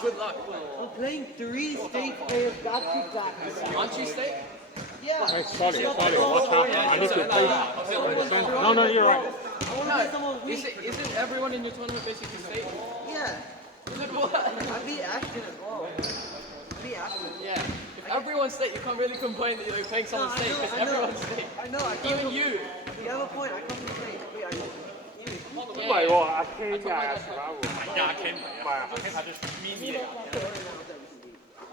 good luck. I'm playing 3 state players back to back. Aren't you state? Yeah. Hey, sorry, what's happening? I need to play. No, you're right. I want to play someone weak. Isn't everyone in your tournament basically state? Yeah. Good what? I beat Ashton as well. Yeah. If everyone's state, you can't really complain that you're playing someone state because everyone's state. I know. Even you. You have a point. I come from state. Wait, I know. 唔係喎，阿 Ken 㗎，時間會。係啊，Ken 唔係啊，Ken 係啲 mini 嚟㗎。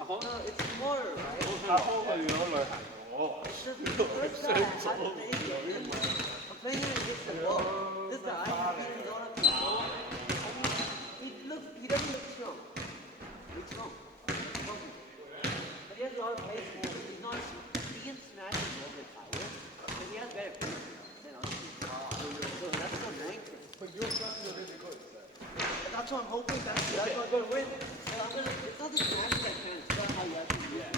No, it's more, right? 阿科去咗旅行喎。It's just the first guy I had to play against. I'm playing him against the wall. This guy, he's not up to go. He doesn't look strong. He's strong. But he has a lot of pace. He's not, he can smash his wall with power. But he has better pace than other people. So that's what I'm going for. But your classes are really good. That's what I'm hoping that's what I'm going to win. It's not the smash that counts, it's not how you actually win.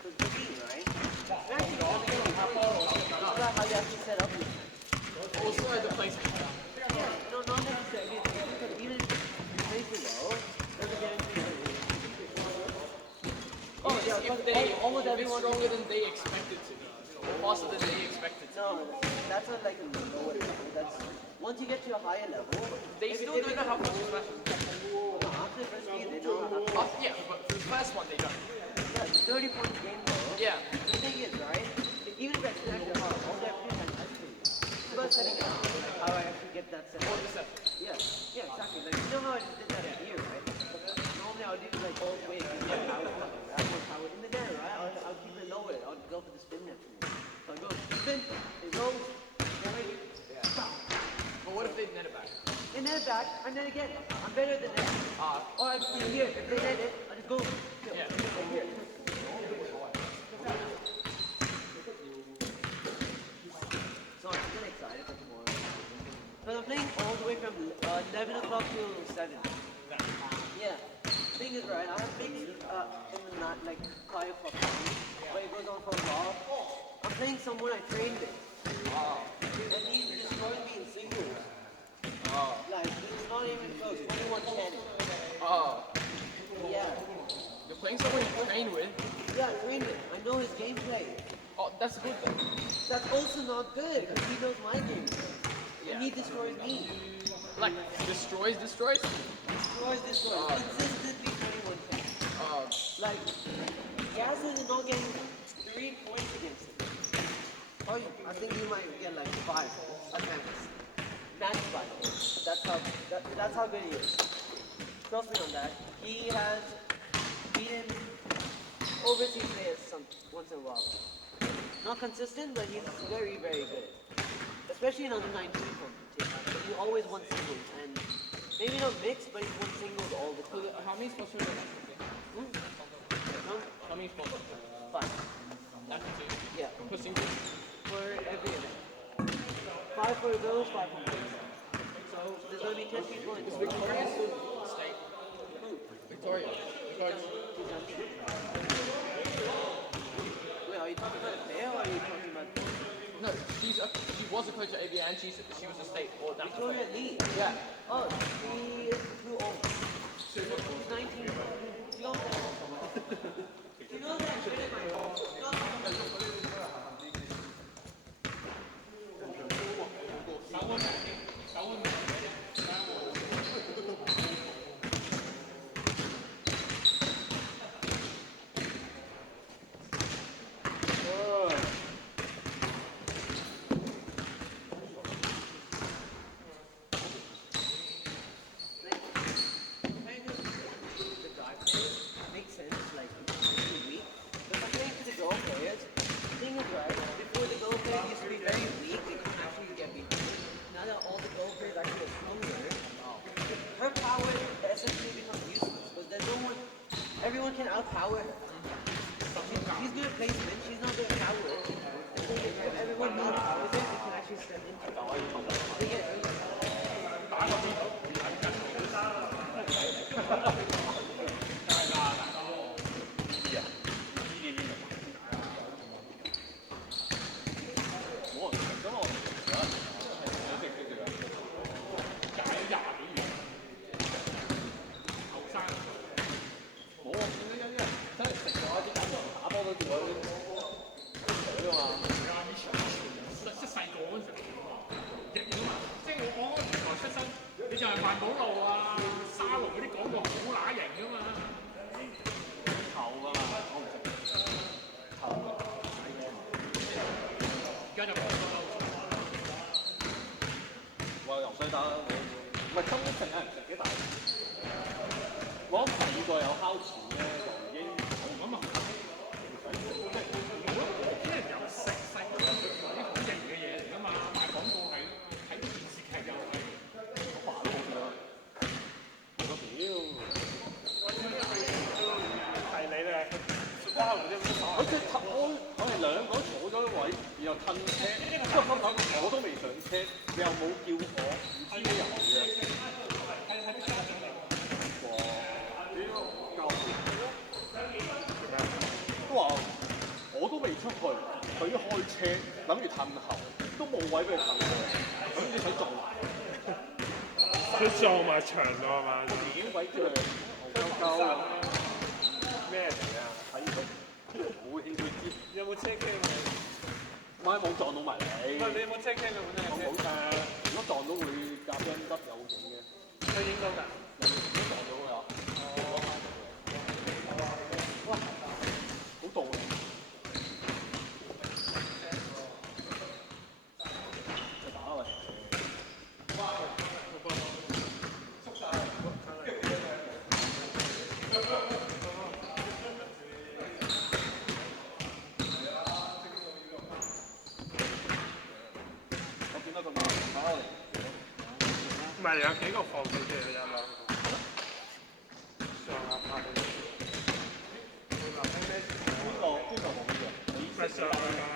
Because for me, right? Smashing doesn't get how you actually set up. Also at the placement. Yeah, no, not necessarily. Because even if you place it low, it doesn't get into your If it's stronger than they expect it to be. Or faster than they expect it to be. No, that's not like a lower level. That's once you get to a higher level. They still don't know how to smash. After the first game, they know how to. Yeah, but for the first one they don't. Yeah, 30 points game though. Yeah. The thing is, right? Even if I smash it hard, all they have to do is actually. It's about setting it up. How I actually get that set. Yeah, exactly. Like, you know how I just did that here, right? Normally I would do like, oh wait, I want power in the air, right? I'll keep it lower. I'll go for the spin naturally. So I go spin, it goes, get ready, stop. But what if they net it back? And then back, and then again. I'm better than that. Or I'm here. If they net it, I just go. Yeah. Right here. So I'm still excited for tomorrow. But I'm playing all the way from 11 o'clock till 7. Yeah. Thing is, right, I have big in the night, like 5 o'clock, where it goes on for a while. I'm playing someone I trained with. And he's destroying me in singles. Like, it's not even close. 21-10. Yeah. You're playing someone you train with. Yeah, I trained him. I know his gameplay. Oh, that's good though. That's also not good, because he knows my gameplay. And he destroys me. Like, destroys? Destroys. Consistently 21-10. Like, Gazza is not getting 3 points against him. Oh, I think he might get like 5 attempts. Max 5. That's how good he is. Trust me on that. He has beaten overseas players once in a while. Not consistent, but he's very, very good. Especially in under 19 competition. He always won singles, and maybe not mixed, but he's won singles all the time. How many spots are there? How many spots? 5. That's two. Yeah. For singles? For every event. 5 for girls, 5 for boys. So there's going to be 10 people in total. Victoria still state. Victoria. Wait, are you talking about a player or are you talking about... No, she was a coach at ABA and she was a state or national Victoria player. Lee? Yeah. Oh, she is too old. She's 19. She knows that. She knows that shit in my home. She knows that. Makes sense, like, it's weak. But comparing to the girl players, the thing is, right, before the girl players used to be very weak, they couldn't actually get beat. Now that all the girl players actually are stronger, her power essentially becomes useless. Because there's no one, everyone can outpower her. She's good at placement, she's not good at power. Everyone needs power there, they can actually step into it. 係中性有人食嘅，但係我諗第二個有烤錢咧就已經咁啊。啲人有食細個啲好型嘅嘢嚟㗎嘛，賣廣告係睇電視劇又係。我爸都好想。我屌！係你咧，哇！唔知乜所謂。我哋兩個坐咗一位，然後褪車，之後心諗我都未上車，你又冇叫我，唔知咩人嘅。哇！屌，夠都話我都未出去，佢已經開車，諗住褪後，都冇位俾佢褪過，咁你使撞埋。佢撞埋牆度係嘛？屌鬼出嚟，戇鳩咩嚟啊？睇佢冇興趣知。有冇車 K 啊？我喺網撞到埋你。唔係你有冇車 K 啊？本身冇㗎，如果撞到會夾音得有影嘅。佢影到㗎。如果撞到㗎，哇，好凍啊！再打喂。我見到個打嚟。唔係有幾個放佢嘅有兩個。上下拍。邊個冇嘅？咪上下。